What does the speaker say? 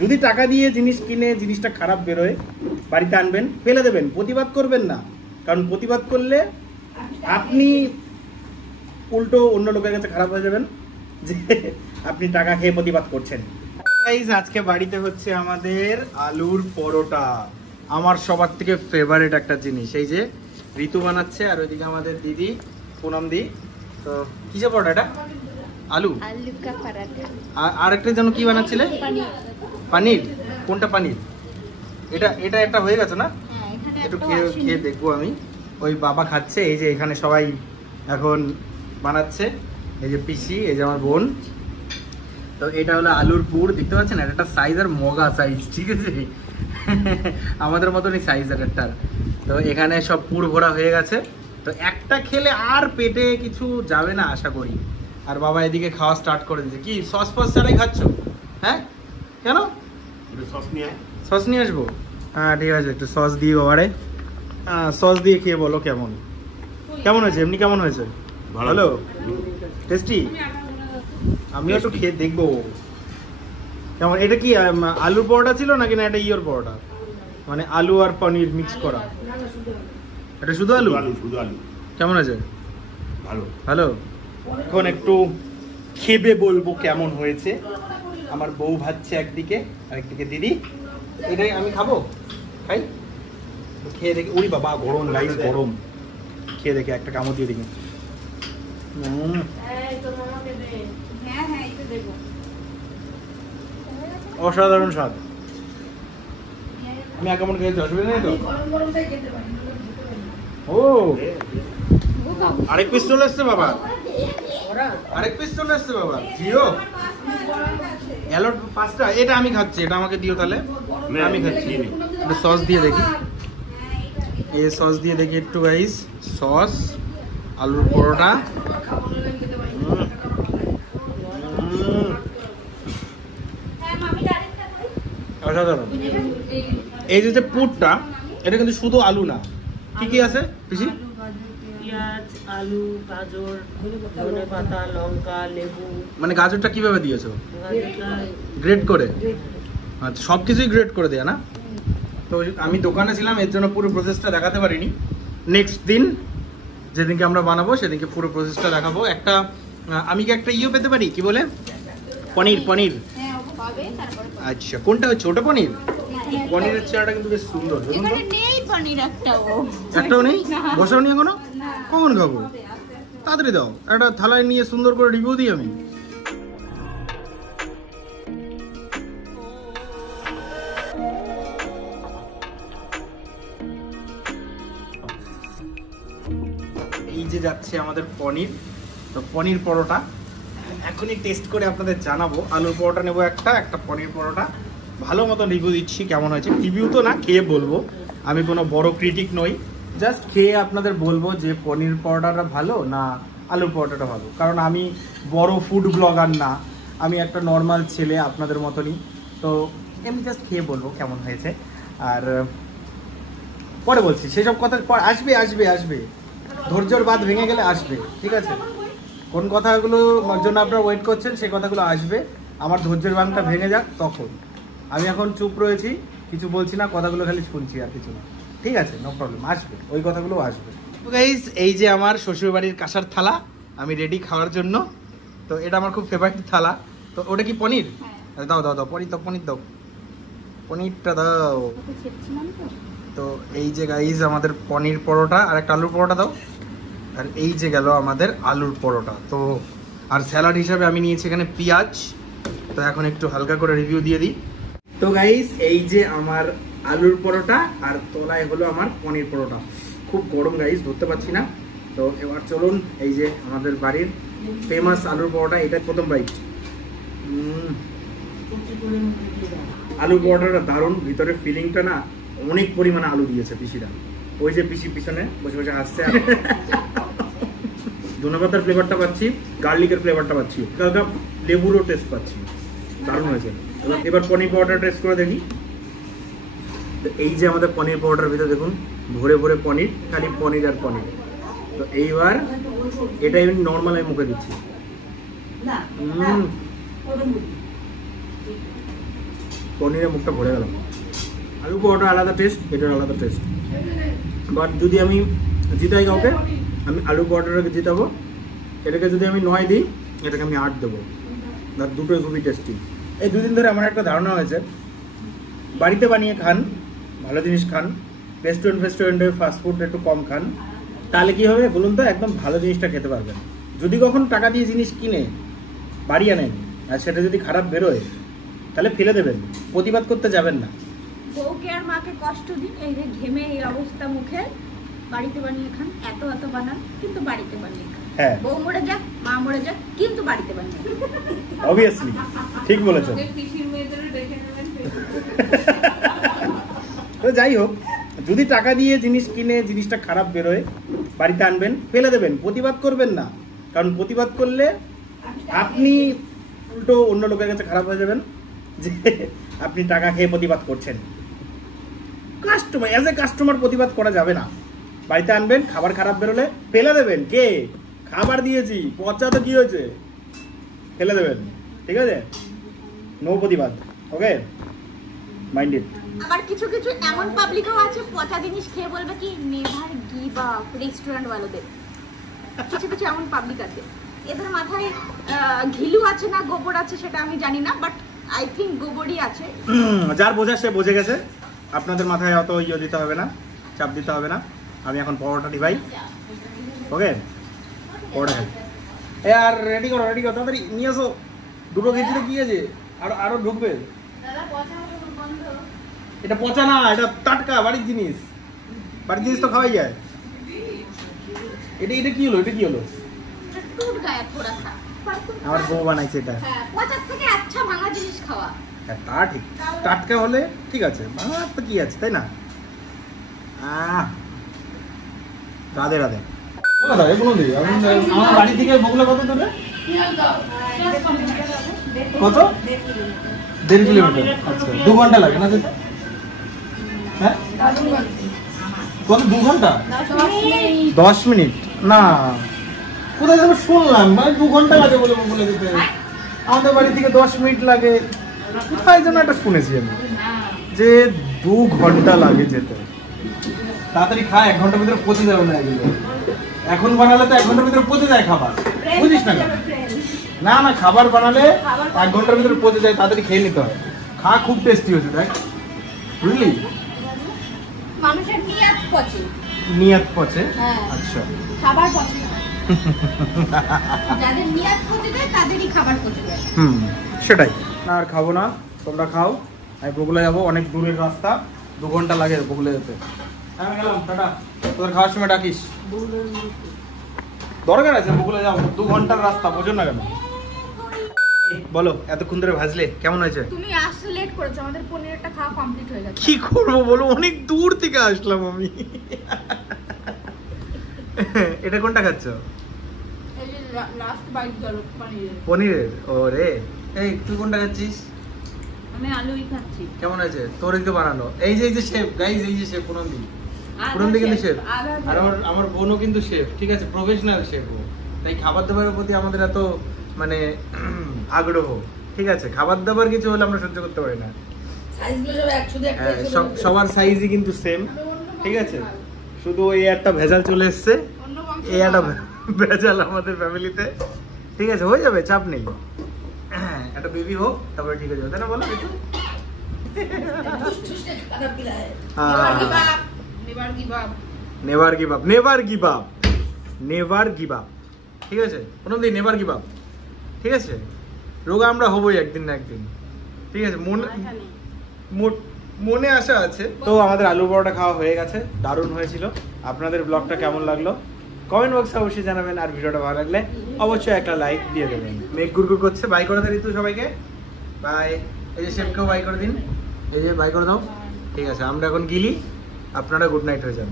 যদি টাকা দিয়ে জিনিস কিনে জিনিসটা খারাপ বেরোয় বাড়িতে আনবেন, ফেলে দেবেন, প্রতিবাদ করবেন না। কারণ প্রতিবাদ করলে আপনি উল্টো অন্য লোকের কাছে খারাপ হয়ে যাবেন যে আপনি টাকা খেয়ে প্রতিবাদ করছেন। আজকে বাড়িতে হচ্ছে আমাদের আলুর পরোটা, আমার সবার থেকে ফেভারিট একটা জিনিস। এই যে ঋতু বানাচ্ছে আর ওইদিকে আমাদের দিদি পুনম দি। তো কিসে পরোটা এটা? আলু আর একটা যেন কি বানাচ্ছিলে? পানির। কোনটা পানির? এটা এটা একটা হয়ে গেছে না? একটু খেয়ে দেখবো আমি। ওই বাবা খাচ্ছে, এই যে এখানে সবাই এখন বানাচ্ছে, এই যে পিসি, এই যে আমার বোন। তো এটা হলো আলুর পুর, দেখতে পাচ্ছেন একটা সাইজ আর মগা সাইজ, ঠিক আছে আমাদের মতনই সাইজ একটা। তো এখানে সব পুর ভরা হয়ে গেছে। তো একটা খেলে আর পেটে কিছু যাবে না আশা করি। আর বাবা এদিকে খাওয়া স্টার্ট করে দিয়েছে। কি সস ফস ছাড়াই খাচ্ছ? হ্যাঁ কেন? সস নিয়ে আসবো? হ্যাঁ ঠিক আছে, একটু সস দিয়ে বাবারে, সস দিয়ে খেয়ে বলো কেমন কেমন হয়েছে। এমনি কেমন হয়েছে? ভালো, টেস্টি। আমিও একটু খেয়ে দেখবো কেমন। এটা কি আলুর পরোটা ছিল নাকি না এটা ইয়োর পরোটা, মানে আলু আর পনির মিক্স করা? এটা শুধু আলু? কেমন আছে? ভালো ভালো। এখন একটু খেবে বলবো কেমন হয়েছে। আমার বউ ভাজছে একদিকে, আরেকদিকে দিদি। এটাই আমি খাবো, খাই। খেয়ে দেখি। উড়ি বাবা গরম, গাইস গরম। খেয়ে দেখে একটা কামড় দিয়ে দেখি। অসাধারণ স্বাদ। আমি এক কামড় খেয়েছি, অসুবিধা নেই তো? ও আরেক পিস চলে এসছে বাবা, আরেক পিস চলে এসছে বাবা। জিও এলো 5টা। এটা আমি খাচ্ছি, এটা আমাকে দিও তাহলে, আমি খাচ্ছি। সস দিয়ে দেখি, এই সস দিয়ে দেখি একটু গাইস। সস, আলুর পরোটা। অসাধারণ। এই যে পুরটা, এটা কিন্তু শুধু আলু না, কি কি আছে পিসি? পেঁয়াজ, আলু, গাজর, ধনেপাতা, লঙ্কা, লেবু। মানে গাজরটা কিভাবে দিয়েছো? গ্রেট করে? আচ্ছা, সবকিছুই গ্রেট করে দেয়া না? তো আমি দোকানে ছিলাম, এর জন্য পুরো প্রসেসটা দেখাতে পারিনি। নেক্সট দিন যেদিনকে আমরা বানাবো সেদিনকে পুরো প্রসেসটা দেখাবো। একটা আমি কি একটা ইয়ে পেতে পারি, কি বলে, পনির? পনির আচ্ছা, কোনটা হচ্ছে ওটা? পনির? পনিরের চেহারাটা কিন্তু বেশ সুন্দর। একটাও নেই? বসাও নি এখনো? কখন খাবো? তাড়াতাড়ি দাও, একটা থালায় নিয়ে সুন্দর করে রিভিউ দিই আমি। এই যে যাচ্ছে আমাদের পনির। তো পনির পরোটা এখনই টেস্ট করে আপনাদের জানাবো। আলুর পরোটা নেবো একটা পনির পরোটা। ভালো মতো রিভিউ দিচ্ছি কেমন হয়েছে। রিভিউ তো না, খেয়ে বলবো। আমি কোনো বড় ক্রিটিক নই, জাস্ট খেয়ে আপনাদের বলবো যে পনির পরোটাটা ভালো না আলুর পরোটাটা ভালো। কারণ আমি বড় ফুড ব্লগার না, আমি একটা নর্মাল ছেলে আপনাদের মতনই। তো এমনি জাস্ট খেয়ে বলবো কেমন হয়েছে। আর পরে বলছি সেসব কথা আসবে আসবে আসবে, ধৈর্যর বাঁধ ভেঙে গেলে আসবে, ঠিক আছে? কোন কথাগুলো জন্য আপনারা ওয়েট করছেন সেই কথাগুলো আসবে। আমার ধৈর্যের বাঁধটা ভেঙে যাক তখন। আমি এখন চুপ রয়েছি, কিছু বলছি না, কথাগুলো খালি শুনছি আর কিছু না, ঠিক আছে? নো প্রবলেম, আসবে, ওই কথাগুলো আসবে। তো গাইস, এই যে আমার শ্বশুরবাড়ির কাঁসার থালা, আমি রেডি খাওয়ার জন্য। তো এটা আমার খুব ফেভারিট থালা। তো ওটা কি পনির? দাও দাও দাও, পনির দাও, পনির দাও, পনিরটা দাও। তো এই যে গাইস আমাদের পনির পরোটা, আর একটা আলুর পরোটা দাও। আর এই যে গেল আমাদের আলুর পরোটা। তো আর স্যালাড হিসাবে আমি নিয়েছি এখানে পেঁয়াজ। তো এখন একটু হালকা করে রিভিউ দিয়ে দিই। তো গাইস, এই যে আমার আলুর পরোটা, আর তলায় হলো আমার পনির পরোটা। খুব গরম গাইস, ধরতে পারছি না। তো এবার চলুন, এই যে আমাদের বাড়ির ফেমাস আলুর পরোটা, এটা প্রথম বাইট। আলুর পরোটাটা দারুণ, ভিতরের ফিলিংটা না অনেক পরিমাণে আলু দিয়েছে পিসিরা। ওই যে পিসি পিছনে বসে বসে হাসছে। ধনেপাতার ফ্লেভারটা পাচ্ছি, গার্লিকের ফ্লেভারটা পাচ্ছি, হালকা লেবুরও টেস্ট পাচ্ছি, দারুণ হয়েছে। এবার পনির পরোটা টেস্ট করে দেখি। তো এই যে আমাদের পনির পরোটার ভিতরে দেখুন ভরে ভরে পনির, খালি পনির আর পনির। তো এইবার এটা আমি নর্মাল আমি মুখে দিচ্ছি। পনিরের মুখটা ভরে গেল। আলু পরোটা আলাদা টেস্ট, এটার আলাদা টেস্ট। বাট যদি আমি জিতাই কাউকে, আমি আলু পরোটাটাকে জিতাবো। এটাকে যদি আমি 9 দিই, এটাকে আমি 8 দেবো। আর দুটোই খুবই টেস্টি। এই দুদিন ধরে আমার একটা ধারণা হয়েছে, বাড়িতে বানিয়ে খান, ভালো জিনিস খান, রেস্টুরেন্টে ফাস্টফুড একটু কম খান, তাহলে কী হবে বলুন তো, একদম ভালো জিনিসটা খেতে পারবেন। যদি কখন টাকা দিয়ে জিনিস কিনে বাড়ি আনেন আর সেটা যদি খারাপ বেরোয়, তাহলে ফেলে দেবেন, প্রতিবাদ করতে যাবেন না। বউকে আর মাকে কষ্ট দিন, এই যে ঘেমে এই অবস্থা মুখে, বাড়িতে বানিয়ে খান, এত বানান, কিন্তু বাড়িতে বানিয়ে খান। হ্যাঁ, বউ মরে যাক, মা মরে যাক, কিন্তু বাড়িতে বানিয়ে খান। অবভিয়াসলি ঠিক বলেছেন। তো যাই হোক, যদি টাকা দিয়ে জিনিস কিনে জিনিসটা খারাপ বেরোয়, বাড়িতে আনবেন, ফেলে দেবেন, প্রতিবাদ করবেন না। কারণ প্রতিবাদ করলে আপনি উল্টো অন্য লোকের কাছে খারাপ হয়ে যাবেন, যে আপনি টাকা খেয়ে প্রতিবাদ করছেন। কাস্টমার, অ্যাজ এ কাস্টমার প্রতিবাদ করা যাবে না। বাড়িতে আনবেন, খাবার খারাপ বেরোলে ফেলে দেবেন। কে খাবার দিয়েছি, পচা তো কি হয়েছে, ফেলে দেবেন, ঠিক আছে? নো প্রতিবাদ, ওকে, মাইন্ডেড। আবার কিছু কিছু এমন পাবলিকও আছে, পচা জিনিস খেয়ে বলবে কি নেভার গিভ আপ, রেস্টুরেন্ট ওয়ালাদের। কিছু কিছু এমন পাবলিক আছে, এদের মাথায় ঘিলু আছে না গোবর আছে সেটা আমি জানি না, বাট আই থিঙ্ক গোবরই আছে। যার বোঝা সে বুঝে গেছে, আপনাদের মাথায় অত ইয়ে দিতে হবে না, চাপ দিতে হবে না। আমি এখন পরোটা দিই ভাই, ওকে? পরোটা খাই। আর রেডি করো, তাড়াতাড়ি নিয়ে আসো। দুটো কেজিতে কি আছে, আরো ঢুকবে। এটা পচা না, এটা টাটকা বাড়ির জিনিস। বাড়ির জিনিস তো খাওয়াই যায়। এটা কি হলো, এটা কি হলো? আমার বউ বানাইছে এটা। পচার থেকে আচ্ছা ভাঙা জিনিস খাওয়া। হ্যাঁ, তা ঠিক, টাটকা হলে ঠিক আছে, ভাঙা তো কি আছে, তাই না? রাধে রাধে। আমার বাড়ি থেকে বগুলা কত দূরে? কত? 1.5 কিলোমিটার। আচ্ছা, 2 ঘন্টা লাগে না? হ্যাঁ, কত? 2 ঘন্টা 10 মিনিট? না, কোথায় যাবো শুনলাম, মানে 2 ঘন্টা লাগে বলে বলে যেতে। আমাদের বাড়ি থেকে 10 মিনিট লাগে, কোথায় যেন একটা শুনেছি আমি, যে 2 ঘন্টা লাগে যেতে। তাড়াতাড়ি খায়, 1 ঘন্টার ভিতরে পচে যাবে না এগুলো। এখন বানালে তো 1 ঘন্টার ভিতরে পচে যায় খাবার, বুঝিস না? না না, খাবার বানালে 1 ঘন্টার ভিতরে পচে যায়, তাড়াতাড়ি খেয়ে নিতে হয়। খা, খুব টেস্টি হয়েছে, দেখ, বুঝলি? মানুষের নিয়াত পচে। নিয়াত পচে? হ্যাঁ। আচ্ছা, খাবার পচে না। যাদের নিয়াত পচে যায় তাদেরই খাবার পচে যায়। সেটাই। না, আর খাবো না, তোমরা খাও। আমি বগুলা যাবো, অনেক দূরের রাস্তা, 2 ঘন্টা লাগে বগুলা যেতে। আমি গেলাম, টাটা। তোদের খাওয়ার সময় ডাকিস। দরকার আছে, বগুলা যাবো, 2 ঘন্টার রাস্তা, বোঝো না কেন? বলো, এতক্ষণ ধরে ভাজলে কেমন হয়েছে? তুমি আসতে লেট করেছো, আমাদের পনিরটা খাওয়া কমপ্লিট হয়ে গেছে। কি করবো বলো, অনেক দূর থেকে আসলাম আমি। এটা কোনটা খাচ্ছ? এই যে লাস্ট বাইট গেল পনিরের। ওরে, এই তুই কোনটা খাচ্ছিস? আমি আলুই খাচ্ছি। কেমন হয়েছে? তোর একটু বানানো। এই যে শেফ গাইস, এই যে শেফ পুনন্দি। পুনন্দি কিন্তু শেফ, আর আমার বোনও কিন্তু শেফ, ঠিক আছে? প্রফেশনাল শেফ ও। তাই খাবার দাবারের প্রতি আমাদের এত মানে আগ্রহ, ঠিক আছে? খাবার দাবার কিছু হলে আমরা সহ্য করতে পারি না। সবার সাইজই কিন্তু সেম, ঠিক আছে? শুধু এই একটা ভেজাল চলে এসছে, এই একটা ভেজাল আমাদের ফ্যামিলিতে, ঠিক আছে? হয়ে যাবে, চাপ নেই। একটা বেবি হোক, তারপরে ঠিক হয়ে যাবে, তাই না? বলো একটু। নেভার গিভ আপ, ঠিক আছে? কোনোদিন নেভার গিভ আপ, ঠিক আছে? রোগা আমরা হবোই একদিন না একদিন, ঠিক আছে? মনে আশা আছে। তো আমাদের আলু পরোটা খাওয়া হয়ে গেছে, দারুণ হয়েছিল। আপনাদের ব্লগটা কেমন লাগলো কমেন্ট বক্সে অবশ্যই জানাবেন, আর ভিডিওটা ভালো লাগলে অবশ্যই একটা লাইক দিয়ে দেবেন। মেঘ গুড়গুড় করছে, বাই করে দেন ঋতু সবাইকে, বাই। এই যে শেফকেও বাই করে দিন, এই যে বাই করে দাও, ঠিক আছে? আমরা এখন গিলি, আপনারা গুড নাইট হয়ে যান।